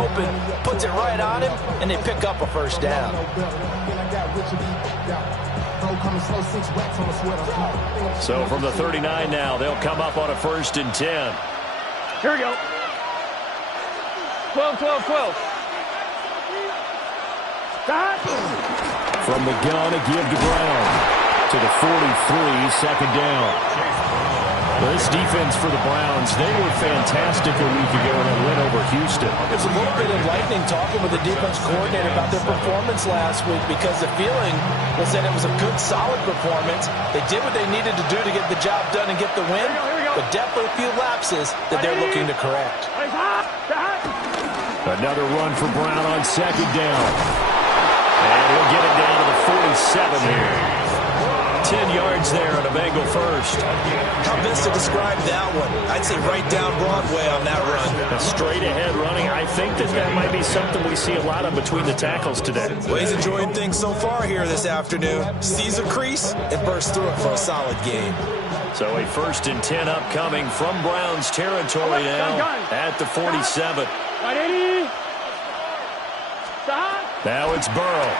open, puts it right on him, and they pick up a first down. So from the 39 now, they'll come up on a 1st and 10. Here we go. 12, 12, 12. Stop. From the gun, a give to Brown. To the 43, 2nd down. This defense for the Browns, they were fantastic a week ago in a win over Houston. There's a little bit enlightening talking with the defense coordinator about their performance last week because the feeling was that it was a good, solid performance. They did what they needed to do to get the job done and get the win, but definitely a few lapses that they're looking to correct. Another run for Brown on 2nd down. And he'll get it down to the 47 here. 10 yards there on a Bengal first. How best to describe that one? I'd say right down Broadway on that run. A straight ahead running. I think that might be something we see a lot of between the tackles today. Well, he's enjoying things so far here this afternoon. Sees a crease and bursts through it for a solid game. So a 1st and 10 upcoming from Browns territory now at the 47. Now it's Burrow.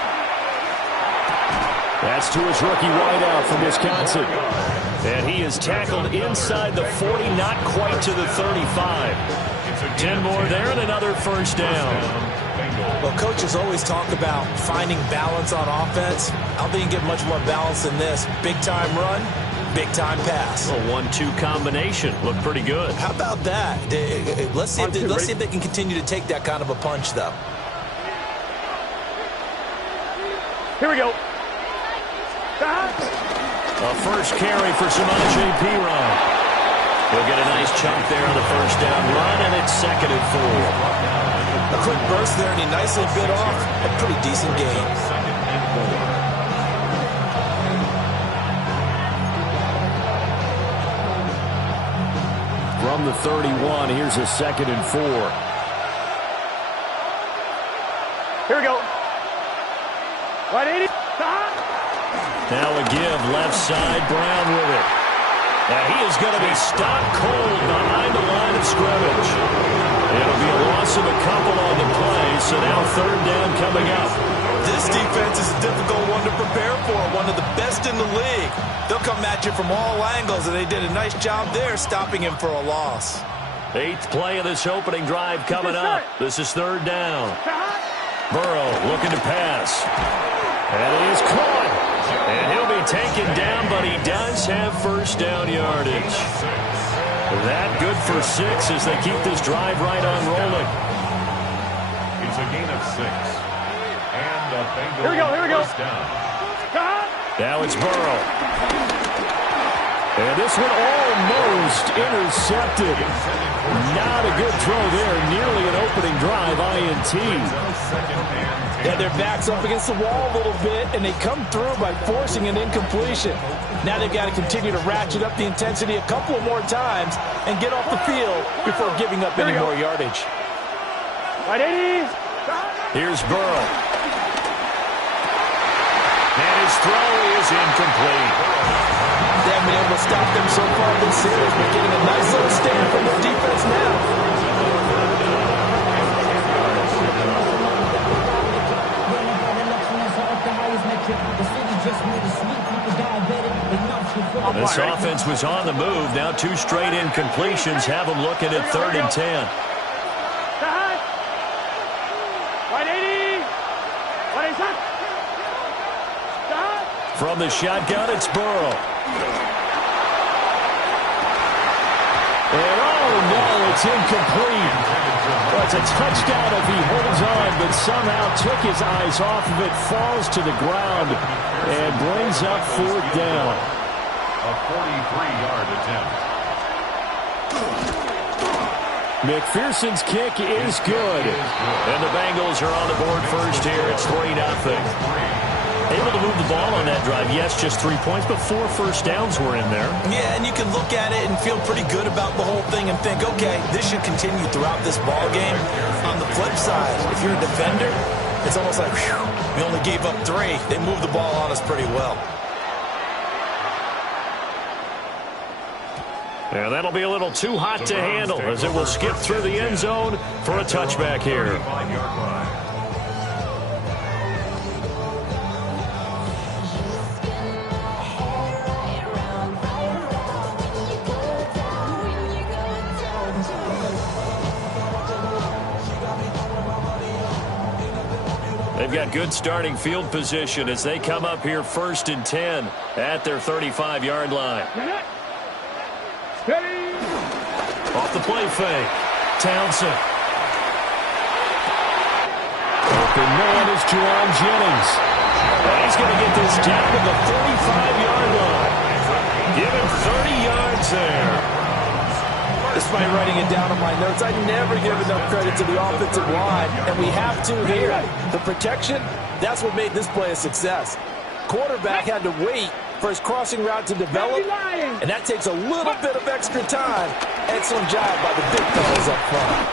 That's to his rookie wideout from Wisconsin. And he is tackled inside the 40, not quite to the 35. 10 more there and another 1st down. Well, coaches always talk about finding balance on offense. I don't think you get much more balance than this. Big-time run, big-time pass. A 1-2 combination. Looked pretty good. How about that? Let's see if they can continue to take that kind of a punch, though. Here we go. A first carry for Samaje Perine. He'll get a nice chunk there on the 1st down run, and it's 2nd and 4. A quick burst there, and he nicely bit off a pretty decent gain. From the 31, here's a 2nd and 4. Here we go. 180. Stop. Now a give, left side, Brown with it. Now he is going to be stopped cold behind the line of scrimmage. It'll be a loss of a couple on the play, so now 3rd down coming up. This defense is a difficult one to prepare for, one of the best in the league. They'll come at you from all angles, and they did a nice job there stopping him for a loss. 8th play of this opening drive coming up. This is 3rd down. Burrow looking to pass. And it is caught. And he'll be taken down, but he does have 1st down yardage. That good for 6 as they keep this drive right on rolling. It's a gain of 6. And a Bengals here we go. First down. Now it's Burrow. And this one almost intercepted. Not a good throw there. Nearly an opening drive, INT. Yeah, their back's up against the wall a little bit, and they come through by forcing an incompletion. Now they've got to continue to ratchet up the intensity a couple of more times and get off the field before giving up any more yardage. 180. Here's Burrow. And his throw is incomplete. They haven't been able to stop them so far this series, but getting a nice little stand from their defense now. This offense was on the move. Now 2 straight incompletions have them looking at 3rd and 10. 180. From the shotgun, it's Burrow. And oh no, it's incomplete. Well, it's a touchdown if he holds on, but somehow took his eyes off of it, falls to the ground, and brings up 4th down. A 43-yard attempt. McPherson's kick is good. And the Bengals are on the board first here. It's 3-0. Able to move the ball on that drive. Yes, just 3 points, but 4 first downs were in there. Yeah, and you can look at it and feel pretty good about the whole thing and think, okay, this should continue throughout this ball game. On the flip side, if you're a defender, it's almost like, whew, we only gave up 3. They moved the ball on us pretty well. And that'll be a little too hot to handle as it will skip through the end zone for a touchback here. They've got good starting field position as they come up here 1st and 10 at their 35-yard line. Off the play fake. Townsend. Open man is Jerome Jennings. He's going to get this down to the 35-yard line. Give him 30 yards there. Despite writing it down on my notes, I never give enough credit to the offensive line, and we have to here. The protection, that's what made this play a success. Quarterback had to wait for his crossing route to develop, and that takes a little bit of extra time. Excellent job by the big fellas up front.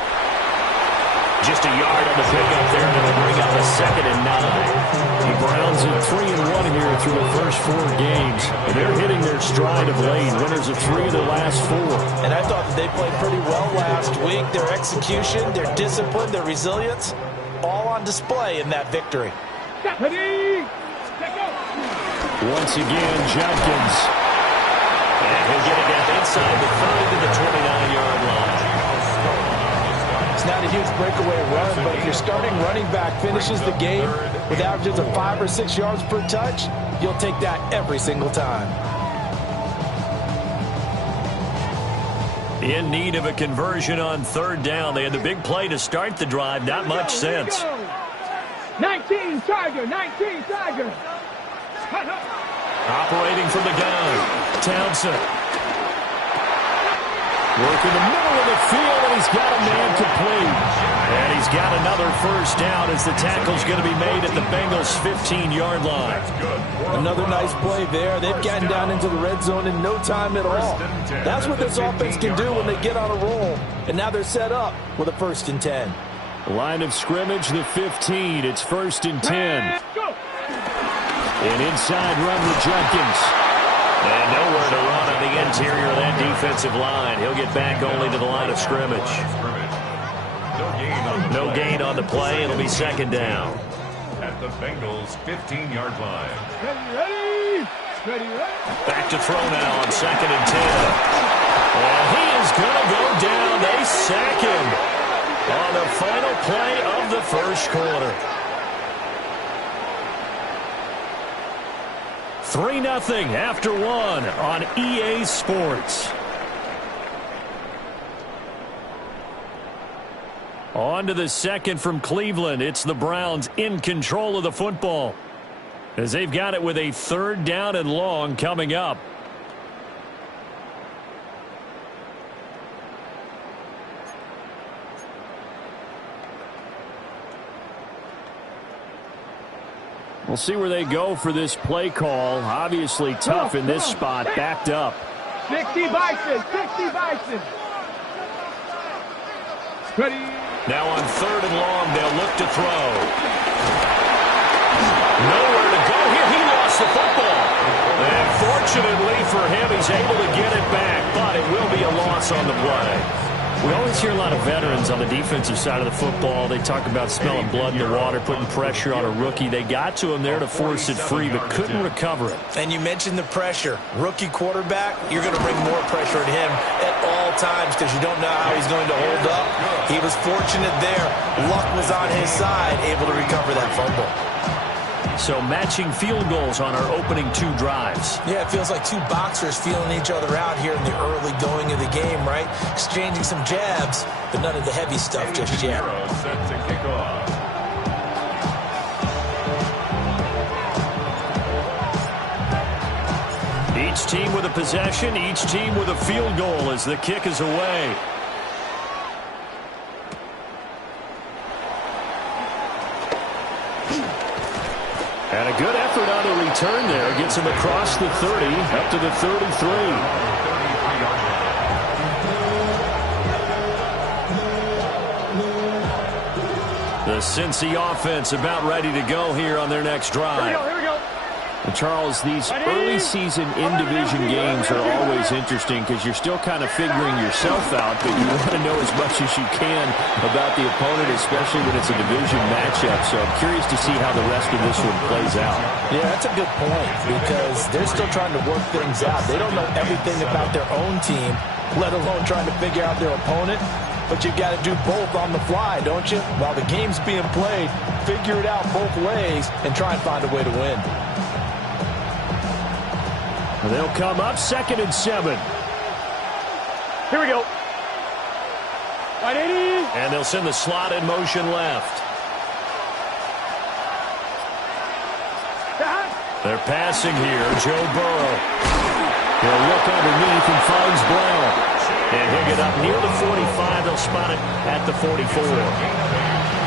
Just a yard on the pickup there, and it'll bring up a 2nd and 9. The Browns are 3-1 here through the first 4 games. And they're hitting their stride of late. Winners of 3 of their last 4. And I thought that they played pretty well last week. Their execution, their discipline, their resilience, all on display in that victory. Once again, Jenkins. And he'll get it down inside the 30 to the 29-yard line. It's not a huge breakaway run, but if your starting running back finishes the game with averages of 5 or 6 yards per touch, you'll take that every single time. In need of a conversion on 3rd down. They had the big play to start the drive. Not much sense. 19 Tiger, 19 Tiger. Operating from the gun, Townsend. Working the middle of the field, and he's got a man complete. And he's got another 1st down as the tackle's going to be made at the Bengals' 15-yard line. Another nice play there. They've gotten down into the red zone in no time at all. That's what this offense can do when they get on a roll. And now they're set up with a 1st and 10. Line of scrimmage, the 15. It's 1st and 10. An inside run with Jenkins. And nowhere to run on the interior of that defensive line. He'll get back only to the line of scrimmage. No gain on the play. It'll be 2nd down. At the Bengals' 15-yard line. Back to throw now on 2nd and 10. And he is going to go down. They sack him on the final play of the 1st quarter. 3-0 after 1 on EA Sports. On to the 2nd from Cleveland. It's the Browns in control of the football as they've got it with a 3rd down and long coming up. We'll see where they go for this play call. Obviously tough in this spot, backed up. 60 Bison, 60 Bison. Ready. Now on 3rd and long, they'll look to throw. Nowhere to go here. He lost the football. And fortunately for him, he's able to get it back, but it will be a loss on the play. We always hear a lot of veterans on the defensive side of the football. They talk about smelling blood in the water, putting pressure on a rookie. They got to him there to force it free, but couldn't recover it. And you mentioned the pressure. Rookie quarterback, you're going to bring more pressure at him at all times because you don't know how he's going to hold up. He was fortunate there. Luck was on his side, able to recover that fumble. So matching field goals on our opening 2 drives. Yeah, it feels like 2 boxers feeling each other out here in the early going of the game, right? Exchanging some jabs, but none of the heavy stuff just yet. Set to kick off. Each team with a possession, each team with a field goal as the kick is away. And a good effort on the return there. Gets him across the 30, up to the 33. The Cincy offense about ready to go here on their next drive. Here we go. Charles, these early season in-division games are always interesting because you're still kind of figuring yourself out, but you want to know as much as you can about the opponent, especially when it's a division matchup. So I'm curious to see how the rest of this one plays out. Yeah, that's a good point because they're still trying to work things out. They don't know everything about their own team, let alone trying to figure out their opponent. But you've got to do both on the fly, don't you? While the game's being played, figure it out both ways and try and find a way to win. They'll come up 2nd and 7. Here we go. 180. And they'll send the slot in motion left. They're passing here. Joe Burrow. He'll look underneath and finds Brown. And he'll get up near the 45. They'll spot it at the 44.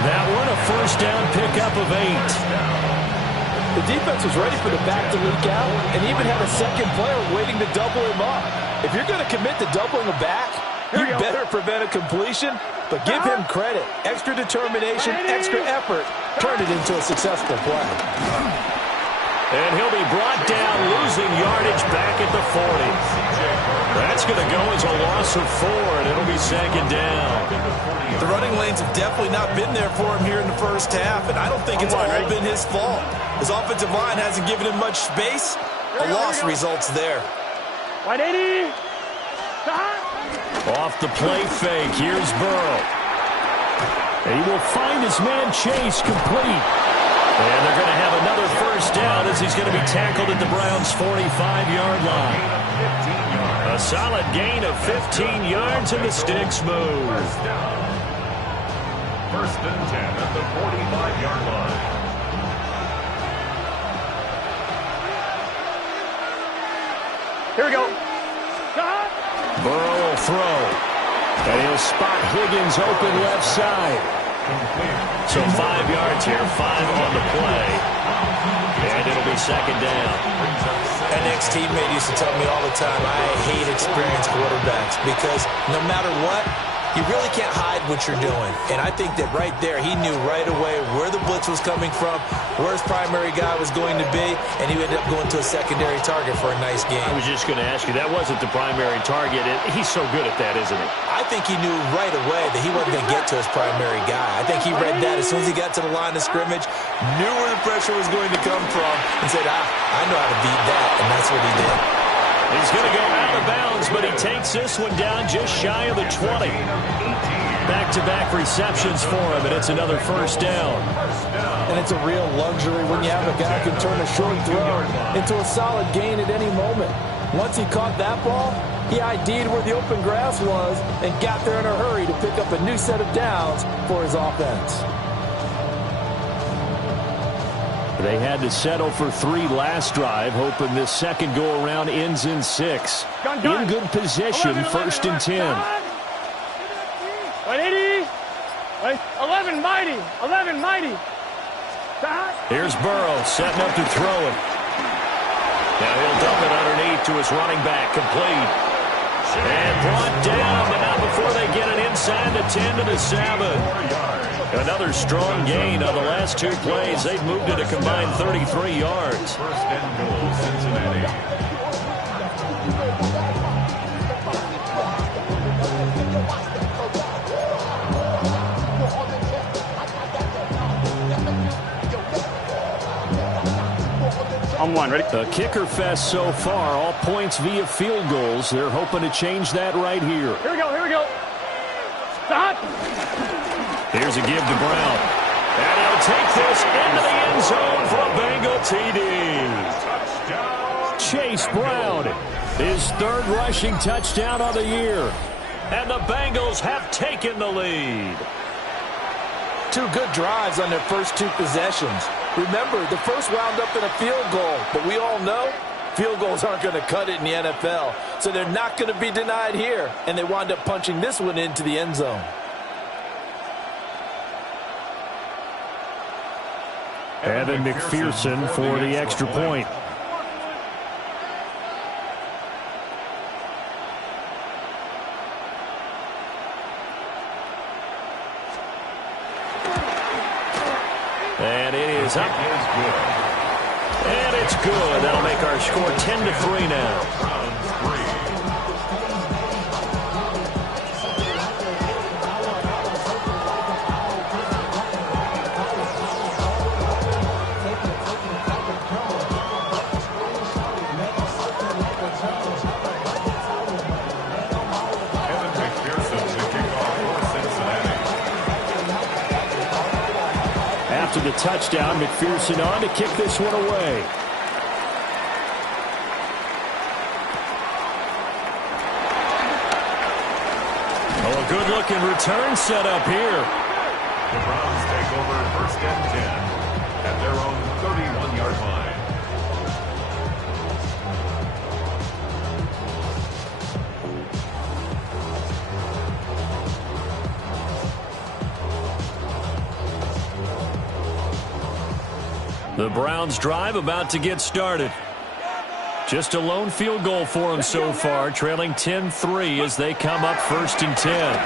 That one a first down pickup of 8. The defense was ready for the back to leak out and even had a second player waiting to double him up. If you're going to commit to doubling a back, you better prevent a completion, but give him credit. Extra determination, extra effort, turn it into a successful play. And he'll be brought down, losing yardage back at the 40. That's going to go as a loss of 4, and it'll be 2nd down. The running lanes have definitely not been there for him here in the first half, and I don't think it's all been his fault. His offensive line hasn't given him much space. A loss results there. 180. Off the play fake, here's Burrow. And he will find his man Chase complete. And they're going to have another first down as he's going to be tackled at the Browns' 45-yard line. A solid gain of 15 yards, and the sticks move. First and 10 at the 45-yard line. Here we go. Burrow will throw. And he'll spot Higgins open left side. So 5 yards here, 5 on the play. And it'll be 2nd down. An ex-teammate used to tell me all the time, I hate experienced quarterbacks because no matter what, you really can't hide what you're doing. And I think that right there, he knew right away where the blitz was coming from, where his primary guy was going to be, and he ended up going to a secondary target for a nice game. I was just going to ask you, that wasn't the primary target. He's so good at that, isn't he? I think he knew right away that he wasn't going to get to his primary guy. I think he read that as soon as he got to the line of scrimmage, knew where the pressure was going to come from, and said, I know how to beat that, and that's what he did. He's going to go out of bounds, but he takes this one down just shy of the 20. Back-to-back receptions for him, and it's another first down. And it's a real luxury when you have a guy who can turn a short throw into a solid gain at any moment. Once he caught that ball, he ID'd where the open grass was and got there in a hurry to pick up a new set of downs for his offense. They had to settle for 3 last drive, hoping this second go-around ends in 6. In good position, 1st and 10. 180. 11 mighty. 11 mighty. Here's Burrow setting up to throw it. Now he'll dump it underneath to his running back, complete. And brought down, but not before they get it inside the 10 to the 7. Another strong gain on the last 2 plays. They've moved it a combined 33 yards. First and goal, Cincinnati. On 1, ready? A kicker fest so far, all points via field goals. They're hoping to change that right here. Here we go, here we go. Stop. Here's a give to Brown. And he'll take this into the end zone for a Bengal TD. Chase Brown, his 3rd rushing touchdown of the year. And the Bengals have taken the lead. 2 good drives on their first 2 possessions. Remember, the first wound up in a field goal, but we all know field goals aren't going to cut it in the NFL. So they're not going to be denied here, and they wound up punching this one into the end zone. Evan McPherson for the extra point. And it is up. And it's good. That'll make our score 10-3 now. After the touchdown, McPherson on to kick this one away. Oh, a good-looking return set up here. The Browns take over 1st and 10 at their own 31-yard line. The Browns drive about to get started. Just a lone field goal for them so far, trailing 10-3 as they come up 1st and 10.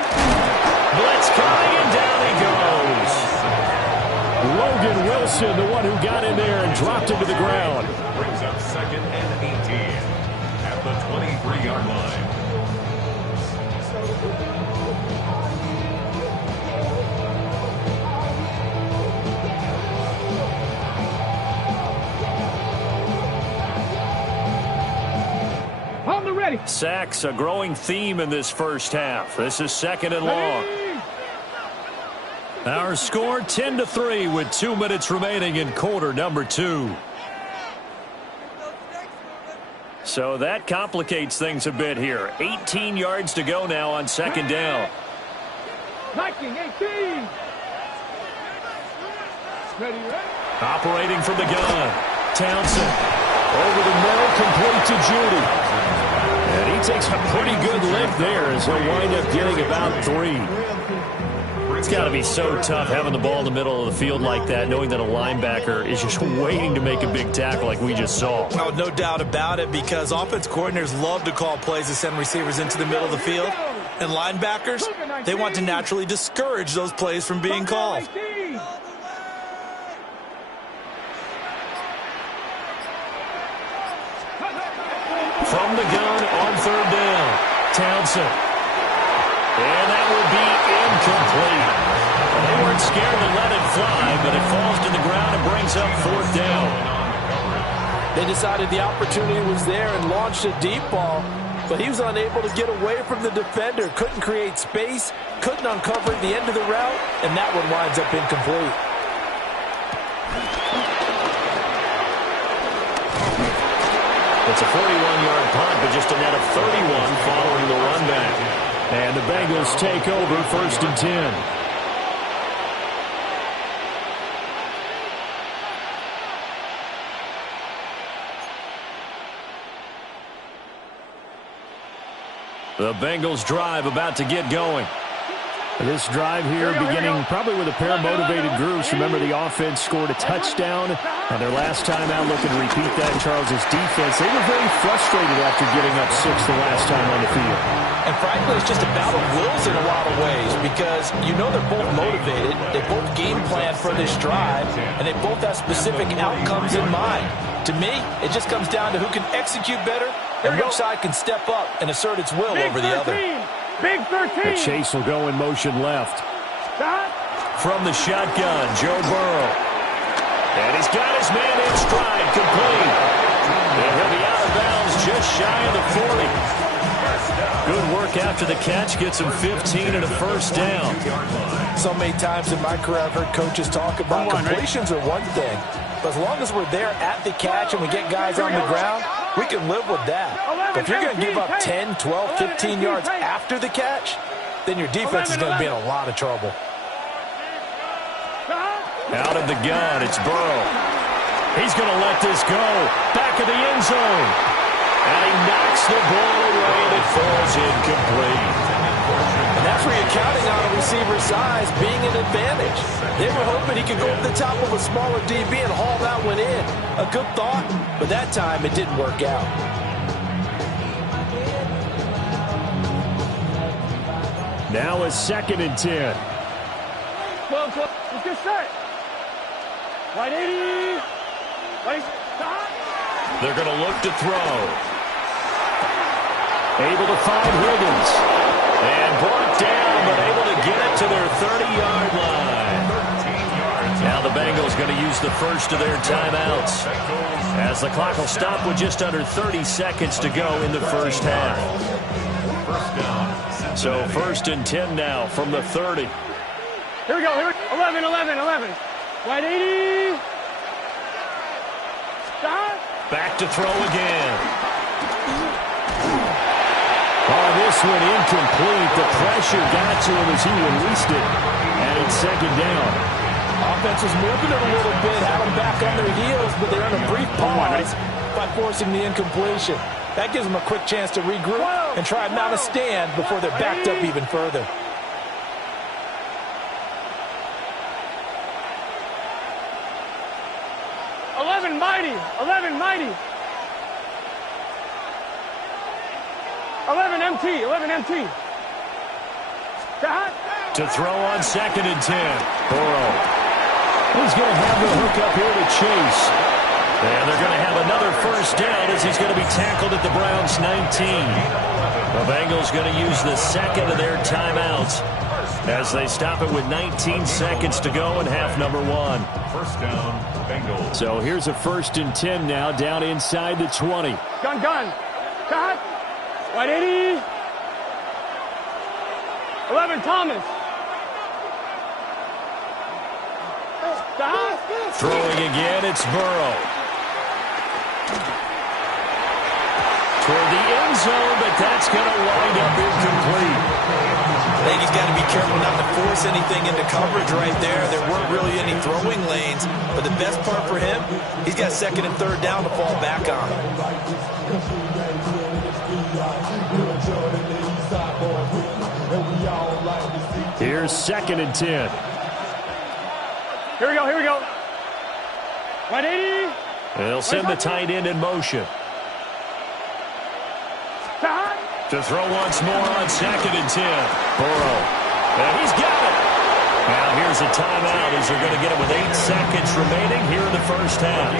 Blitz coming, and down he goes. Logan Wilson, the one who got in there and dropped him to the ground. Brings up 2nd and 18 at the 23-yard line. Sacks, a growing theme in this first half. This is 2nd and long. Our score 10-3 with 2 minutes remaining in quarter number 2. So that complicates things a bit here. 18 yards to go now on 2nd down. 19, 18. Operating from the gun. Townsend over the middle, complete to Judy. And he takes a pretty good lift there as he'll wind up getting about 3. It's got to be so tough having the ball in the middle of the field like that, knowing that a linebacker is just waiting to make a big tackle like we just saw. Oh, no doubt about it, because offense coordinators love to call plays to send receivers into the middle of the field. And linebackers, they want to naturally discourage those plays from being called. From the gun on 3rd down, Townsend. And that will be incomplete. They weren't scared to let it fly, but it falls to the ground and brings up 4th down. They decided the opportunity was there and launched a deep ball, but he was unable to get away from the defender, couldn't create space, couldn't uncover at the end of the route, and that one winds up incomplete. It's a 41-yard punt, but just a net of 31 following the run back. And the Bengals take over 1st and 10. The Bengals drive about to get going. This drive here beginning probably with a pair of motivated groups. Remember, the offense scored a touchdown on their last time out. Looking to repeat that in Charles's defense. They were very frustrated after giving up 6 the last time on the field. And frankly, it's just a battle of wills in a lot of ways, because you know they're both motivated. They both game plan for this drive, and they both have specific outcomes in mind. To me, it just comes down to who can execute better and which side can step up and assert its will over the other. Big 13. The chase will go in motion left. From the shotgun, Joe Burrow. And he's got his man in stride, complete. And he'll be out of bounds just shy of the 40. Good work after the catch, gets him 15 and a 1st down. So many times in my career I've heard coaches talk about completions are one thing, but as long as we're there at the catch and we get guys on the ground, we can live with that. But if you're going to give up 10, 12, 15 yards after the catch, then your defense is going to be in a lot of trouble. Out of the gun, it's Burrow. He's going to let this go. Back of the end zone. And he knocks the ball away and it falls incomplete. And that's where you're counting on a receiver's size being an advantage. They were hoping he could go over the top of a smaller DB and haul that one in. A good thought, but that time it didn't work out. Now it's 2nd and 10. Let's get set. Right 80. Right. They're going to look to throw. Able to find Higgins. And brought down, but able to get it to their 30-yard line. Now the Bengals going to use the first of their timeouts, as the clock will stop with just under 30 seconds to go in the first half. So 1st and 10 now from the 30. Here we go. 11. Wide 80. Stop. Back to throw again. Oh, this one incomplete. The pressure got to him as he released it. And it's 2nd down. Offense was milking it a little bit, had them back on their heels, but they earned a brief pause by forcing the incompletion. That gives them a quick chance to regroup and try and mount a stand before they're backed up even further. Mighty. 11 empty. Stop. To throw on 2nd and 10. Burrow. He's going to have the hook up here to Chase. And they're going to have another first down as he's going to be tackled at the Browns' 19. The Bengals going to use the second of their timeouts as they stop it with 19 seconds to go in half number 1. First down, Bengals. So here's a 1st and 10 now down inside the 20. Gun. Cut. Wide 80. 11 Thomas. Stop. Throwing again, it's Burrow. Toward the end zone, but that's going to wind up incomplete. I think he's got to be careful not to force anything into coverage right there. There weren't really any throwing lanes, but the best part for him, he's got 2nd and 3rd down to fall back on. Here's 2nd and 10. Here we go. 180. They'll send the tight end in motion. Stop. To throw once more on 2nd and 10. Burrow. And he's got it. Now here's a timeout as they're going to get it with 8 seconds remaining here in the first half.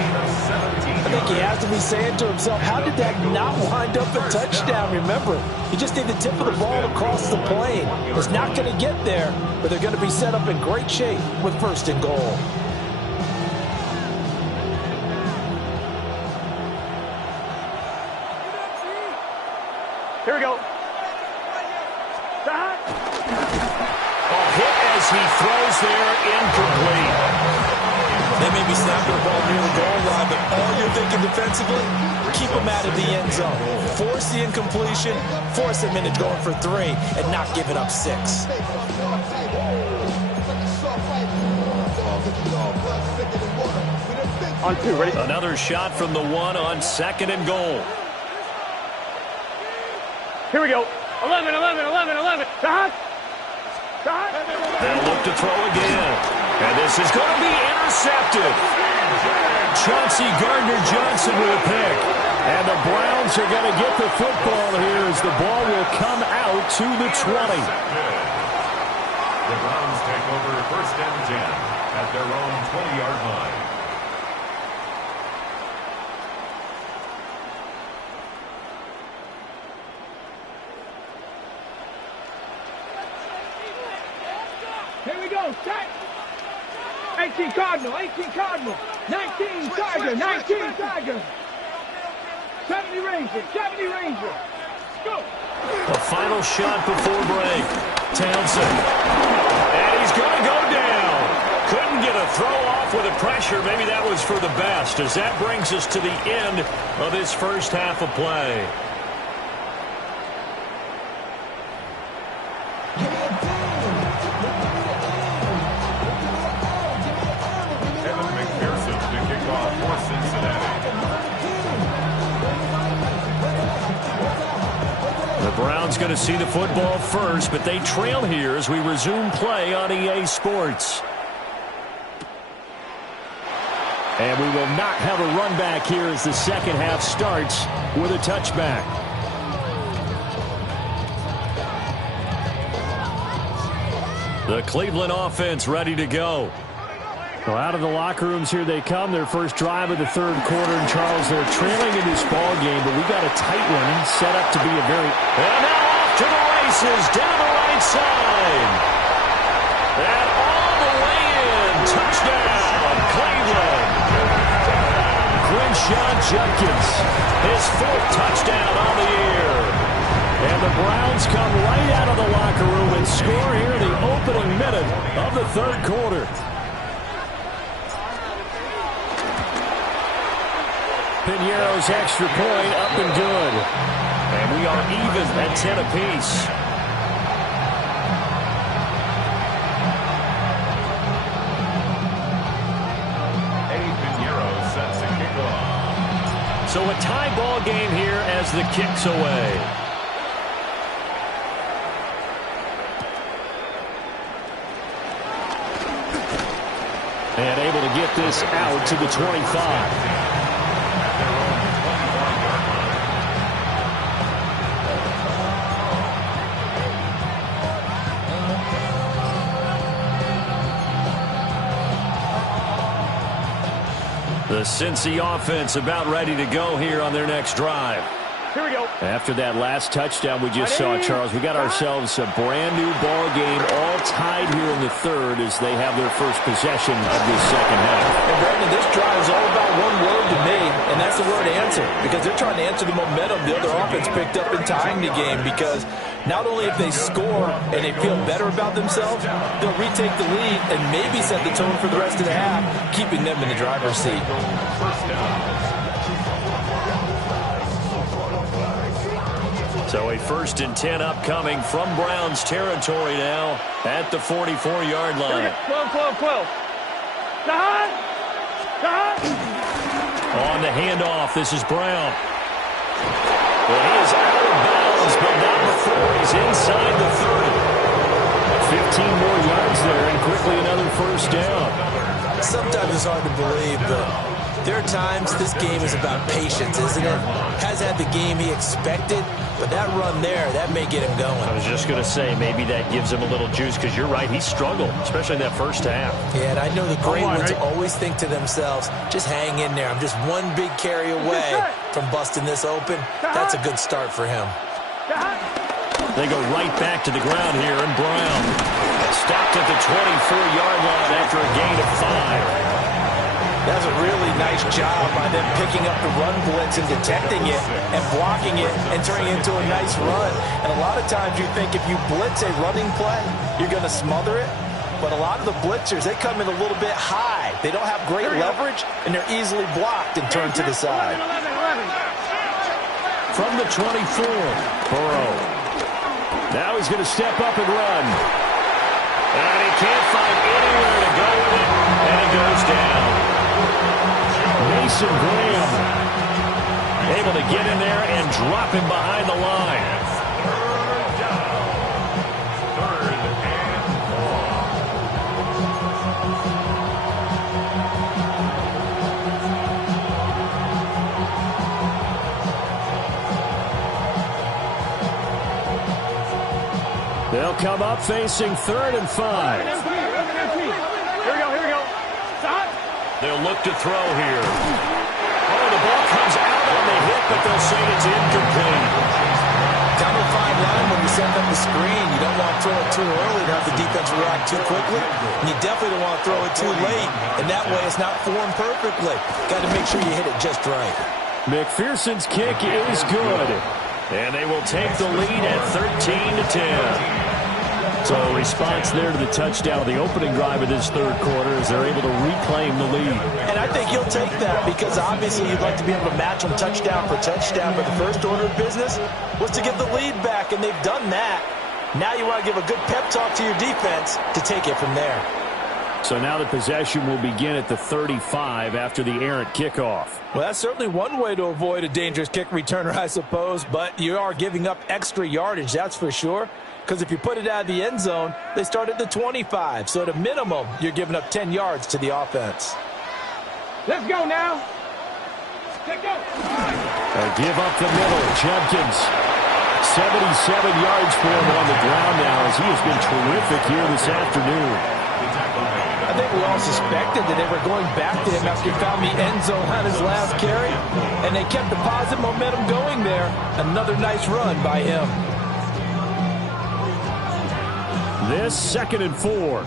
I think he has to be saying to himself, how did that not wind up a touchdown? Remember, you just need the tip of the ball across the plane. It's not going to get there, but they're going to be set up in great shape with 1st and goal. Here we go. Stop. Hit as he throws there, incomplete. They may be snapping the ball near the goal line, but all you're thinking defensively, keep them out of the end zone. Force the incompletion, force them into going for 3, and not giving up 6. On 2, ready? Another shot from the 1 on 2nd and goal. Here we go. 11. Stop. They'll look to throw again. And this is going to be intercepted. Chauncey Gardner-Johnson with a pick. And the Browns are going to get the football here as the ball will come out to the 20. The Browns take over 1st and 10 at their own 20-yard line. Here we go. Check. 18 Cardinal. 19 Tiger. 70 Ranger. Go. The final shot before break. Townsend. And he's going to go down. Couldn't get a throw off with the pressure. Maybe that was for the best, as that brings us to the end of this first half of play. Browns going to see the football first, but they trail here as we resume play on EA Sports. And we will not have a run back here as the second half starts with a touchback. The Cleveland offense ready to go. Well, out of the locker rooms here they come. Their first drive of the third quarter. And, Charles, they're trailing in this ball game, but we got a tight one set up to be a very... And now off to the races, down the right side. And all the way in. Touchdown, Cleveland. Quinshon Judkins, his fourth touchdown on the year. And the Browns come right out of the locker room and score here in the opening minute of the third quarter. Piñeiro's extra point up and good. And we are even at 10 apiece. Piñeiro sets the kickoff. So a tie ball game here as the kick's away. And able to get this out to the 25. The Cincy offense about ready to go here on their next drive. Here we go. After that last touchdown we just saw, Charles, we got ourselves a brand new ball game, all tied here in the third as they have their first possession of this second half. And Brandon, this drive is all about one word to me, and that's the word answer, because they're trying to answer the momentum the other offense picked up in tying the game, because not only if they score and they feel better about themselves, they'll retake the lead and maybe set the tone for the rest of the half, keeping them in the driver's seat. So a 1st and 10 upcoming from Browns territory now at the 44-yard line. 12. On the handoff, this is Brown. Well, he is out of bounds, but not before he's inside the 30. 15 more yards there, and quickly another first down. Sometimes it's hard to believe, but there are times this game is about patience, isn't it? Has had the game he expected, but that run there, that may get him going. I was just going to say, maybe that gives him a little juice, because you're right, he struggled, especially in that first half. Yeah, and I know the great ones always think to themselves, just hang in there. I'm just one big carry away from busting this open. That's a good start for him. They go right back to the ground here, and Brown stopped at the 24-yard line after a gain of 5. That's a really nice job by them picking up the run blitz and detecting it and blocking it and turning it into a nice run. And a lot of times you think if you blitz a running play, you're going to smother it. But a lot of the blitzers, they come in a little bit high. They don't have great leverage, and they're easily blocked and turned to the side. From the 24, Burrow. Now he's going to step up and run. And he can't find anywhere to go with it, and it goes down. Mason Graham able to get in there and drop him behind the line. Third and long. They'll come up facing 3rd and 5. Here we go. Stop. They'll look to throw here. Oh, the ball comes out on the hit, but they'll say it's incomplete. Kind of a fine line when you send them the screen. You don't want to throw it too early to have the defense react too quickly. And you definitely don't want to throw it too late. And that way it's not formed perfectly. Got to make sure you hit it just right. McPherson's kick is good. And they will take the lead at 13-10. So a response there to the touchdown of the opening drive of this third quarter as they're able to reclaim the lead. And I think he'll take that because obviously you'd like to be able to match them touchdown for touchdown. But the first order of business was to get the lead back, and they've done that. Now you want to give a good pep talk to your defense to take it from there. So now the possession will begin at the 35 after the errant kickoff. Well, that's certainly one way to avoid a dangerous kick returner, I suppose. But you are giving up extra yardage, that's for sure. Because if you put it out of the end zone, they start at the 25. So at a minimum, you're giving up 10 yards to the offense. Let's go now. Let's go. Give up the middle. Judkins. 77 yards for him on the ground now as he has been terrific here this afternoon. I think we all suspected that they were going back to him after he found the end zone on his last carry, and they kept the positive momentum going there. Another nice run by him. This 2nd and 4.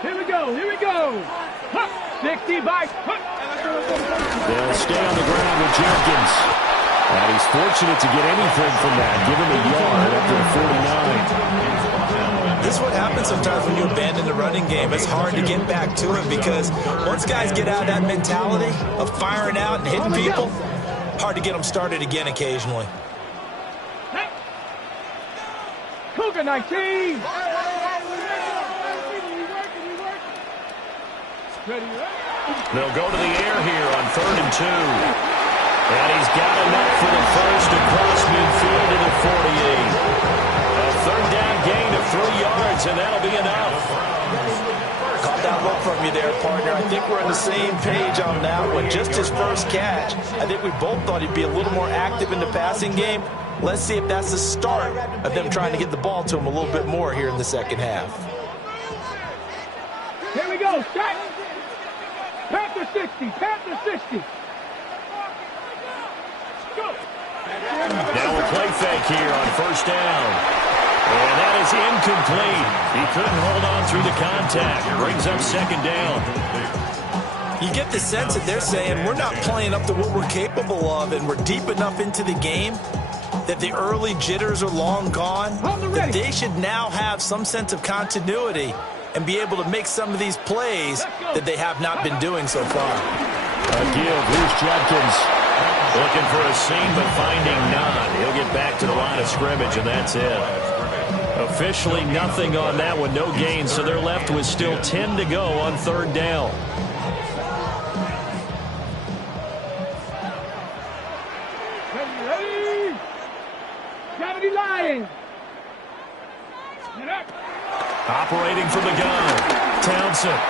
Here we go, here we go. 60 by. They'll stay on the ground with Jenkins. And he's fortunate to get anything from that. Give him a yard up to the 49. This is what happens sometimes when you abandon the running game. It's hard to get back to it because once guys get out of that mentality of firing out and hitting people, hard to get them started again occasionally. Cougar 19. They'll go to the air here on 3rd and 2. And he's got enough for the first across midfield to the 48. A 3rd down gain of 3 yards, and that'll be enough. Caught that look from you there, partner. I think we're on the same page on that one. Just his first catch. I think we both thought he'd be a little more active in the passing game. Let's see if that's the start of them trying to get the ball to him a little bit more here in the second half. Here we go. Strike. Panther 60. Panther 60. Go. Now a play fake here on 1st down. And that is incomplete. He couldn't hold on through the contact. Brings up 2nd down. You get the sense that they're saying we're not playing up to what we're capable of, and we're deep enough into the game that the early jitters are long gone, that they should now have some sense of continuity and be able to make some of these plays that they have not been doing so far. A give. Here's Jenkins. Looking for a seam, but finding none. He'll get back to the line of scrimmage, and that's it. Officially nothing on that one. No gain, so they're left with still 10 to go on 3rd down. Ready. Gravity line. Operating from the gun. Townsend.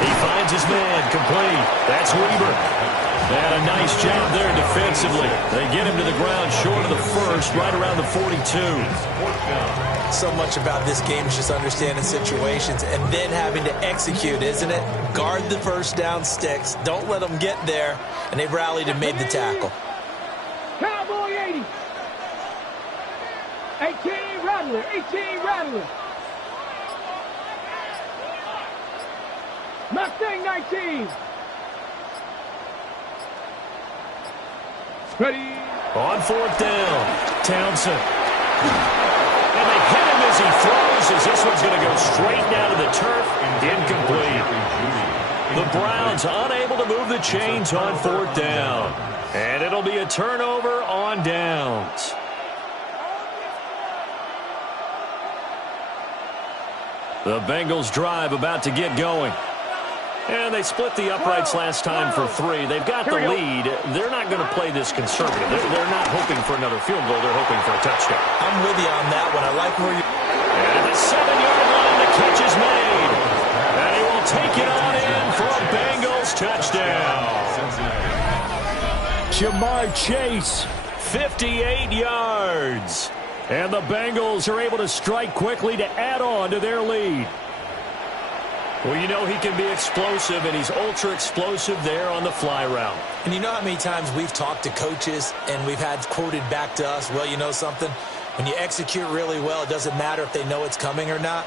He finds his man. Complete. That's Weber. And a nice job there defensively. They get him to the ground short of the first, right around the 42. So much about this game is just understanding situations and then having to execute, isn't it? Guard the first down sticks. Don't let them get there. And they've rallied and made the tackle. Cowboy 80. 18 Rattler. 18 Rattler. Mustang 19. Ready. On 4th down, Townsend. And they hit him as he throws, as this one's going to go straight down to the turf. Incomplete. The Browns unable to move the chains on 4th down. And it'll be a turnover on downs. The Bengals drive about to get going. And they split the uprights last time for 3. They've got the lead. They're not going to play this conservative. They're not hoping for another field goal. They're hoping for a touchdown. I'm with you on that one. I like where you... And at the 7-yard line, the catch is made. And he will take it on in for a Bengals touchdown. Jamar Chase, 58 yards. And the Bengals are able to strike quickly to add on to their lead. Well, you know he can be explosive, and he's ultra-explosive there on the fly route. And you know how many times we've talked to coaches and we've had quoted back to us, well, you know something? When you execute really well, it doesn't matter if they know it's coming or not.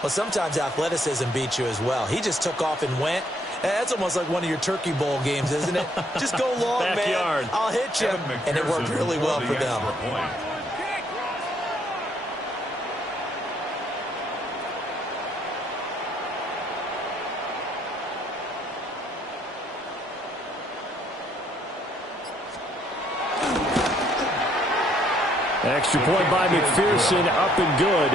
Well, sometimes athleticism beats you as well. He just took off and went. That's almost like one of your Turkey Bowl games, isn't it? Just go long, man. I'll hit you. And it worked really well for them. Extra point by McPherson, up and good.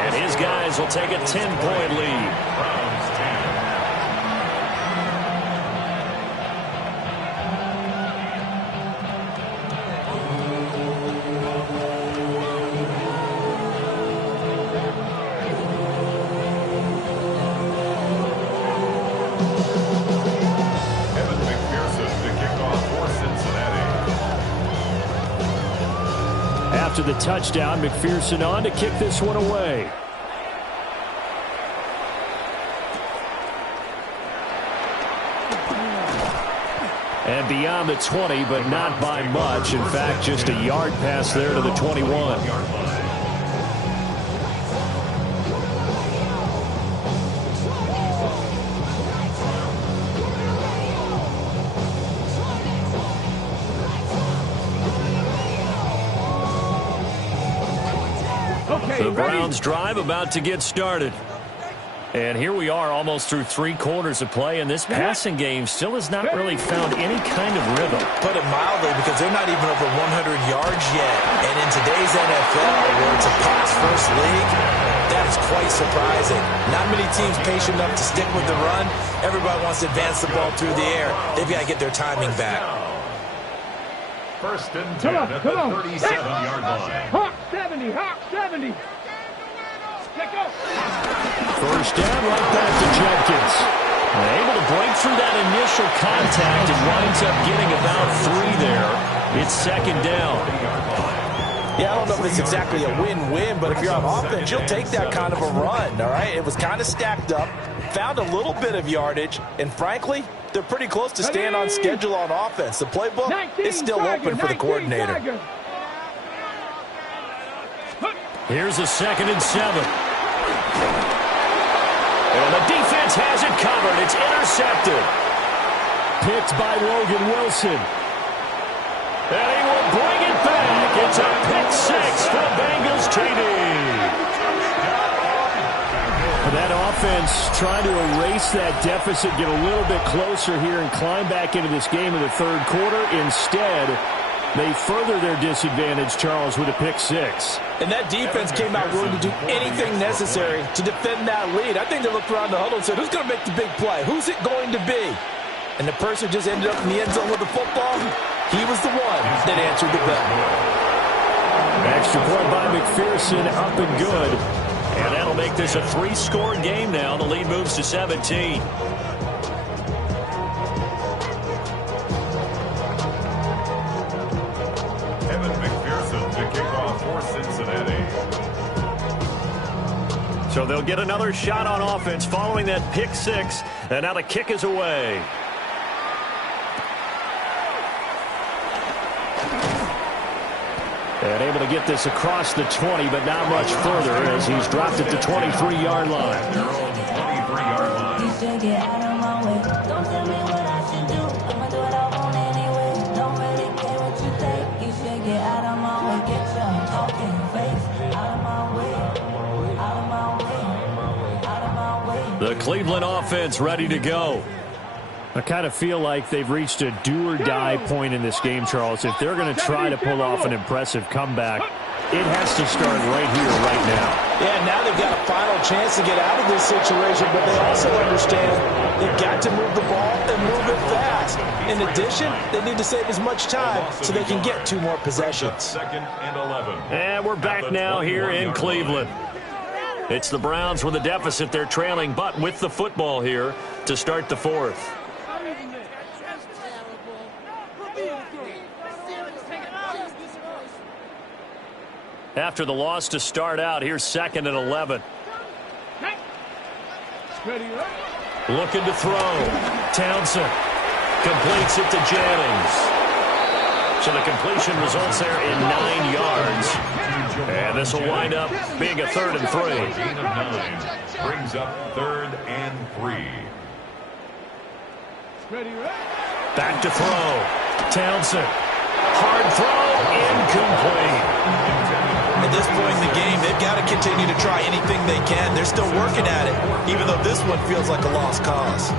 And his guys will take a 10-point lead. After the touchdown, McPherson on to kick this one away. And beyond the 20, but not by much. In fact, just a yard pass there to the 21. The Browns drive about to get started. And here we are almost through 3 quarters of play, and this passing game still has not really found any kind of rhythm. Put it mildly, because they're not even over 100 yards yet. And in today's NFL, where it's a pass-first league, that is quite surprising. Not many teams patient enough to stick with the run. Everybody wants to advance the ball through the air. They've got to get their timing back. First and 10 at the 37-yard line. Hawk 70, Hawk 70. First down, right back to Jenkins. Able to break through that initial contact and winds up getting about 3 there. It's second down. Yeah, I don't know if it's exactly a win-win, but if you're on offense, you'll take that kind of a run, all right? It was kind of stacked up, found a little bit of yardage, and frankly, they're pretty close to staying on schedule on offense. The playbook is still open for the coordinator. Here's a 2nd and 7. And the defense has it covered. It's intercepted. Picked by Logan Wilson. And he will bring it back. It's a pick 6 for Bengals TD. That offense trying to erase that deficit, get a little bit closer here and climb back into this game in the 3rd quarter. Instead, they further their disadvantage, Charles, with a pick 6. And that defense came out willing to do anything necessary to defend that lead. I think they looked around the huddle and said, who's going to make the big play? Who's it going to be? And the person who just ended up in the end zone with the football, he was the one that answered the bell. Extra point by McPherson, up and good. And that'll make this a 3-score game now. The lead moves to 17. So they'll get another shot on offense following that pick 6, and now the kick is away. And able to get this across the 20, but not much further as he's dropped it to 23-yard line. Their own 23-yard line. You should get out of my way. Don't tell me what I should do. I'ma do what I want anyway. Don't really care what you think. You should get out of my way. Get your talking face out of my way. Out of my way. Out of my way. The Cleveland offense ready to go. I kind of feel like they've reached a do-or-die point in this game, Charles. If they're going to try to pull off an impressive comeback, it has to start right here, right now. Yeah, now they've got a final chance to get out of this situation, but they also understand they've got to move the ball and move it fast. In addition, they need to save as much time so they can get 2 more possessions. 2nd and 11. And we're back now here in Cleveland. It's the Browns with a deficit. They're trailing, but with the football here to start the 4th. After the loss to start out, here's 2nd and 11. Looking to throw. Townsend completes it to Jennings. So the completion results there in 9 yards. And this will wind up being a 3rd and 3. Gain of 9 brings up 3rd and 3. Back to throw. Townsend. Hard throw. Incomplete. At this point in the game, they've got to continue to try anything they can. They're still working at it, even though this one feels like a lost cause.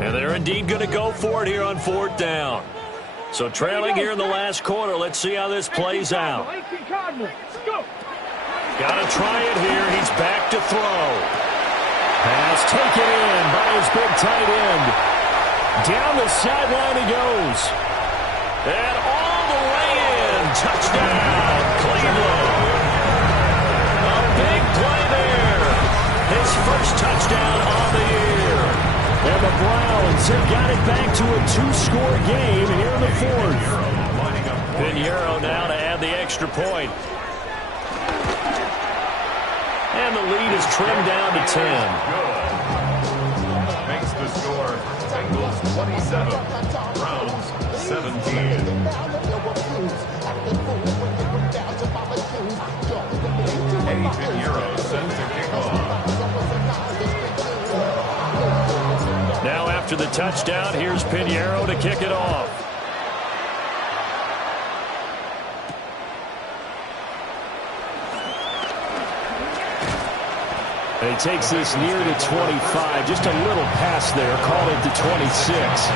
And they're indeed going to go for it here on 4th down. So trailing here in the last quarter. Let's see how this plays out. Got to try it here. He's back to throw. Pass taken in by his big tight end. Down the sideline he goes. And all the way in. Touchdown, Cleveland. A big play there. His first touchdown on the year. And the Browns have got it back to a 2-score game here in the 4th. Pinheiro now to add the extra point. And the lead is trimmed down to 10. Good. Makes the score Bengals 27, Browns 17. 8 Euro set to kick off. Now after the touchdown, here's Pinheiro to kick it off. And he takes this near to 25. Just a little pass there. Call it to 26.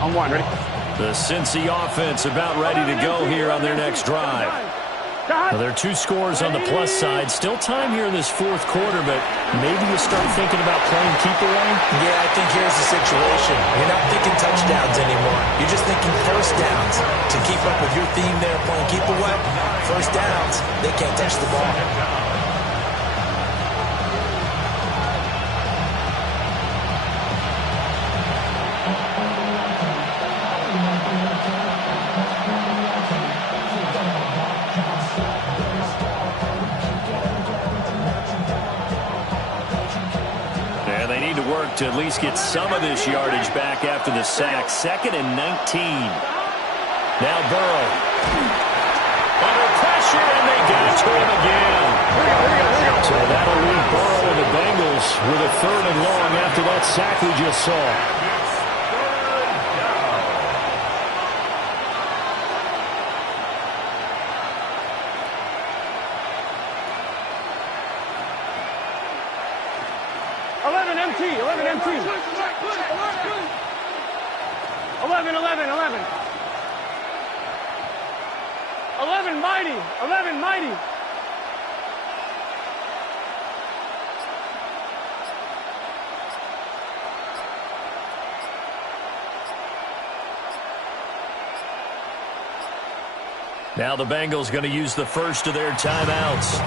On one, ready? The Cincy offense about ready to go here on their next drive. Now, there are 2 scores on the plus side. Still time here in this fourth quarter, but maybe you start thinking about playing keep away? Yeah, I think here's the situation. You're not thinking touchdowns anymore. You're just thinking first downs. To keep up with your theme there, playing keep away, first downs, they can't touch the ball. To at least get some of this yardage back after the sack. 2nd and 19. Now Burrow. Under pressure, and they got it to him again. So that'll leave Burrow and the Bengals with a 3rd and long after that sack we just saw. MT. 11 mighty. 11 mighty. Now the Bengals going to use the first of their timeouts.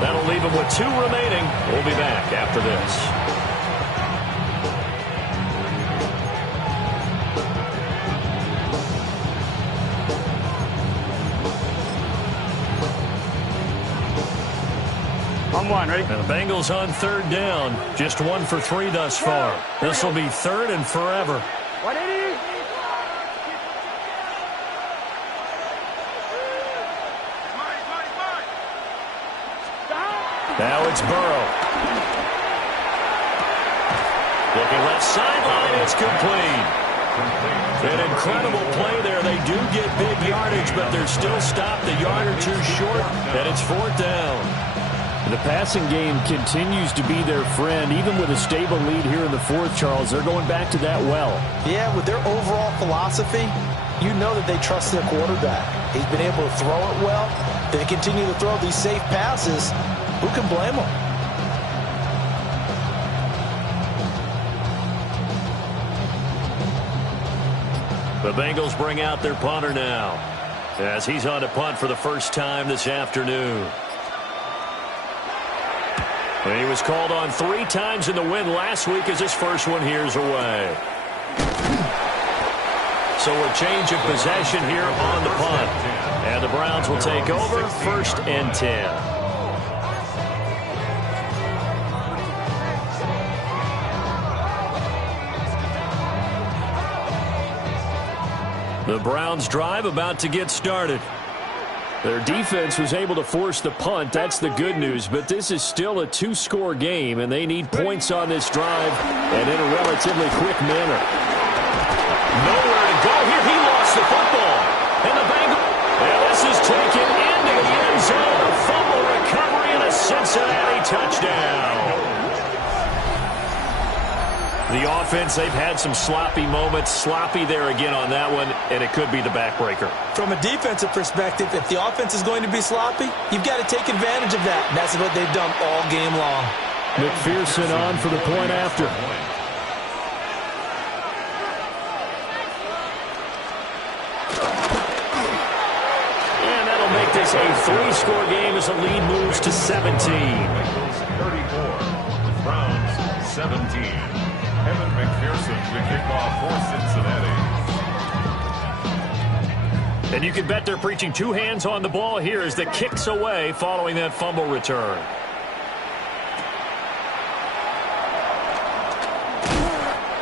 That'll leave them with 2 remaining. We'll be back after this. On one, ready? And the Bengals on 3rd down. Just 1 for 3 thus far. This will be 3rd and forever. 180. Now it's Burrow. Looking left sideline, it's complete. An incredible play there. They do get big yardage, but they're still stopped a yard or 2 short, and it's 4th down. The passing game continues to be their friend. Even with a stable lead here in the 4th, Charles, they're going back to that well. Yeah, with their overall philosophy, you know that they trust their quarterback. He's been able to throw it well. They continue to throw these safe passes. Who can blame them? The Bengals bring out their punter now, as he's on to punt for the first time this afternoon. And he was called on 3 times in the win last week as his first one here's away. So a change of possession here on the punt. And the Browns will take over 1st and 10. The Browns drive about to get started. Their defense was able to force the punt. That's the good news. But this is still a 2-score game, and they need points on this drive and in a relatively quick manner. Nowhere to go here. He lost the football. And the Bengals. And this is taken into the end zone. A fumble recovery and a Cincinnati touchdown. The offense, they've had some sloppy moments. Sloppy there again on that one, and it could be the backbreaker. From a defensive perspective, if the offense is going to be sloppy, you've got to take advantage of that. And that's what they've done all game long. McPherson on for the point after. is a 3-score game as the lead moves to 17. Bengals 34, Browns 17. Evan McPherson to kick off for Cincinnati. And you can bet they're preaching 2 hands on the ball here as the kick's away following that fumble return.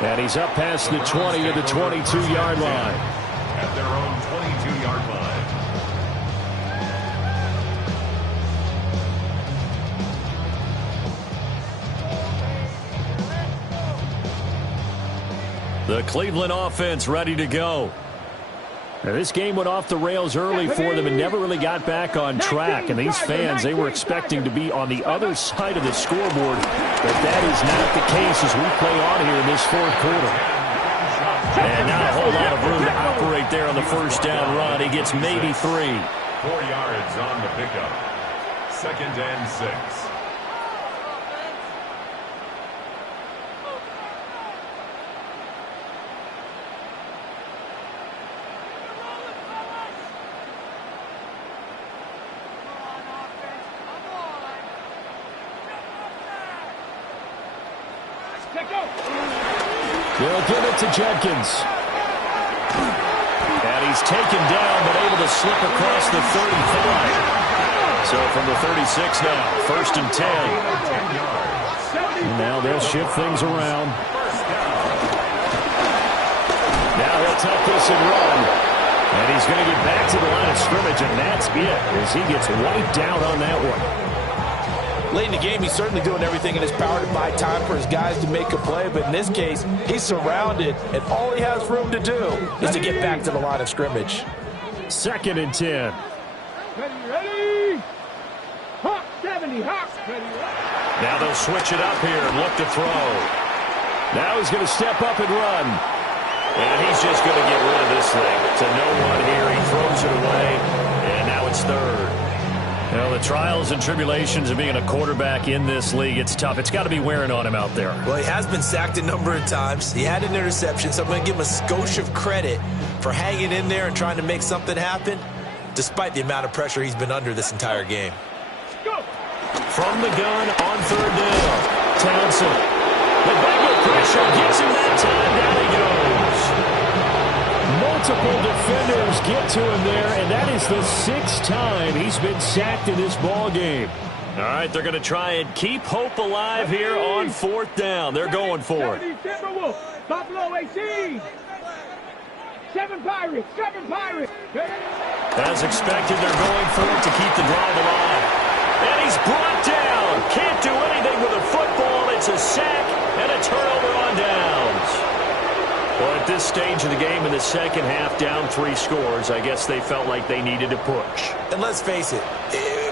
And he's up past the 20 to the 22-yard line. At their own 22-yard line. The Cleveland offense ready to go. Now, this game went off the rails early for them and never really got back on track. And these fans, they were expecting to be on the other side of the scoreboard. But that is not the case as we play on here in this fourth quarter. And not a whole lot of room to operate there on the first down run. He gets maybe 3. 4 yards on the pickup. 2nd and 6. They'll give it to Jenkins. And he's taken down but able to slip across the 35. So from the 36 now, 1st and 10. And now they'll shift things around. Now he'll tuck this and run. And he's going to get back to the line of scrimmage, and that's it as he gets wiped out on that one. Late in the game, he's certainly doing everything in his power to buy time for his guys to make a play. But in this case, he's surrounded, and all he has room to do is to get back to the line of scrimmage. 2nd and 10. Ready? Hawk 70, Hawk. Ready. Now they'll switch it up here and look to throw. Now he's going to step up and run. And he's just going to get rid of this thing. To no one here. He throws it away, and now it's 3rd. You know, the trials and tribulations of being a quarterback in this league, it's tough. It's got to be wearing on him out there. Well, he has been sacked a number of times. He had an interception, so I'm going to give him a skosh of credit for hanging in there and trying to make something happen, despite the amount of pressure he's been under this entire game. From the gun on 3rd down, Townsend. The Bengal pressure gets him that time. Down he goes. Multiple defenders get to him there, and that is the 6th time he's been sacked in this ball game. All right, they're going to try and keep hope alive here on 4th down. They're going for it. Buffalo AC. 7 Pirates, 7 Pirates. As expected, they're going for it to keep the drive alive. And he's brought down. Can't do anything with a football. It's a sack and a turnover on downs. Well, at this stage of the game in the second half, down 3 scores, I guess they felt like they needed to push. And let's face it,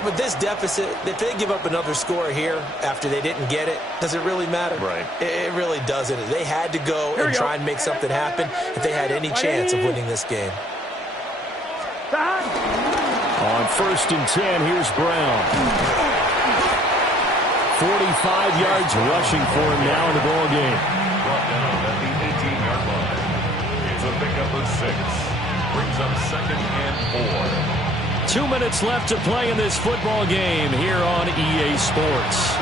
with this deficit, if they give up another score here after they didn't get it, does it really matter? Right. It really doesn't. They had to go and try and make something happen if they had any chance of winning this game. On 1st and 10, here's Brown. 45 yards rushing for him now in the ball game. Brought down at the 18-yard line. It's a pickup of 6. Brings up 2nd and 4. 2 minutes left to play in this football game here on EA Sports.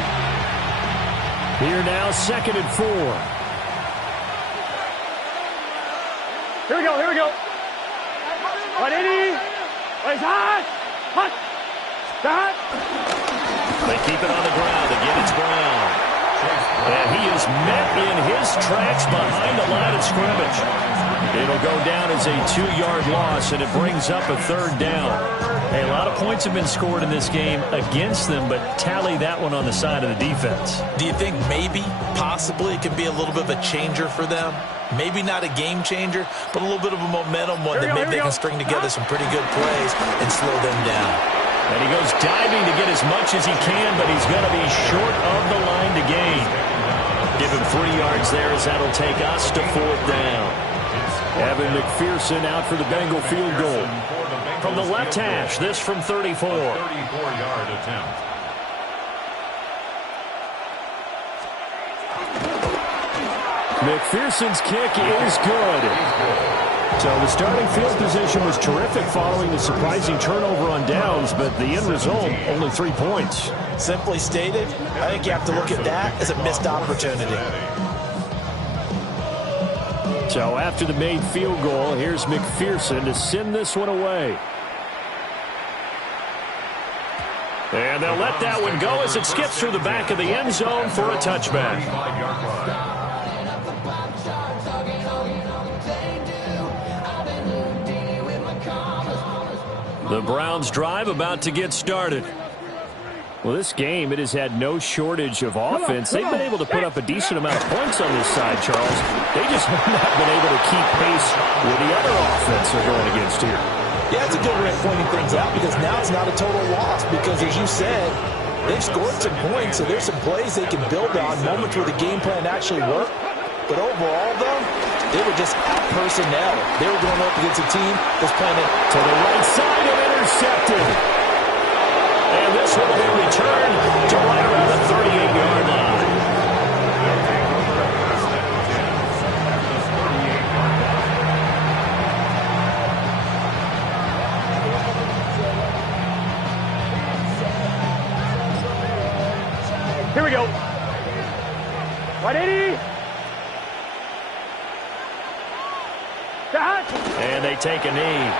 Here now, 2nd and 4. Here we go, here we go. Ready? It's hot. Hot. Hot. They keep it on the ground. Again, it's Brown. And he is met in his tracks behind the line of scrimmage. It'll go down as a 2-yard loss, and it brings up a 3rd down. Hey, a lot of points have been scored in this game against them, but tally that one on the side of the defense. Do you think maybe, possibly, it can be a little bit of a changer for them? Maybe not a game changer, but a little bit of a momentum one that maybe they can string together some pretty good plays and slow them down. And he goes diving to get as much as he can, but he's going to be short of the line to gain. Give him 3 yards there as that'll take us to 4th down. Evan McPherson out for the Bengal field goal. From the left hash, this from 34. 34-yard attempt. McPherson's kick is good. So the starting field position was terrific following the surprising turnover on downs, but the end result, only 3 points. Simply stated, I think you have to look at that as a missed opportunity. So after the made field goal, here's McPherson to send this one away. And they'll let that one go as it skips through the back of the end zone for a touchback. The Browns drive about to get started. Well, this game, it has had no shortage of offense. They've been able to put up a decent amount of points on this side, Charles. They just have not been able to keep pace with the other offense they're going against here. Yeah, it's a good way of pointing things out because now it's not a total loss because, as you said, they've scored some points, so there's some plays they can build on, moments where the game plan actually worked. But overall, though, they were just out personnel. They were going up against a team that's playing it to the right side and intercepted. And this one will be returned to right around the 38-yard line. Here we go. 180. And they take a knee.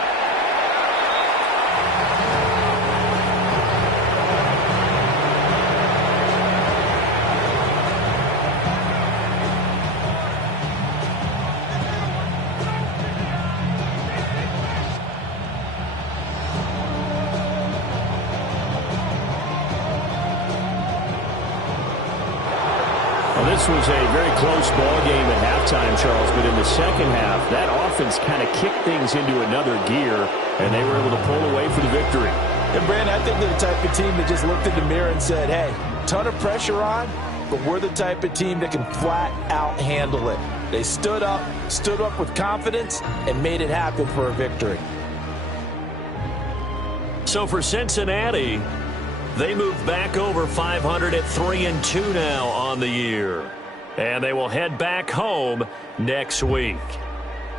This was a very close ball game at halftime, Charles, but in the second half, that offense kind of kicked things into another gear, and they were able to pull away for the victory. And, Brandon, I think they're the type of team that just looked in the mirror and said, hey, ton of pressure on, but we're the type of team that can flat out handle it. They stood up with confidence, and made it happen for a victory. So for Cincinnati, they move back over 500 at 3-2 now on the year. And they will head back home next week.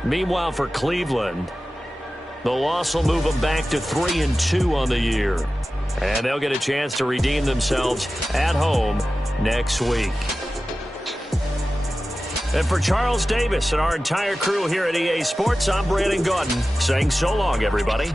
Meanwhile, for Cleveland, the loss will move them back to 3-2 on the year. And they'll get a chance to redeem themselves at home next week. And for Charles Davis and our entire crew here at EA Sports, I'm Brandon Gaudin saying so long, everybody.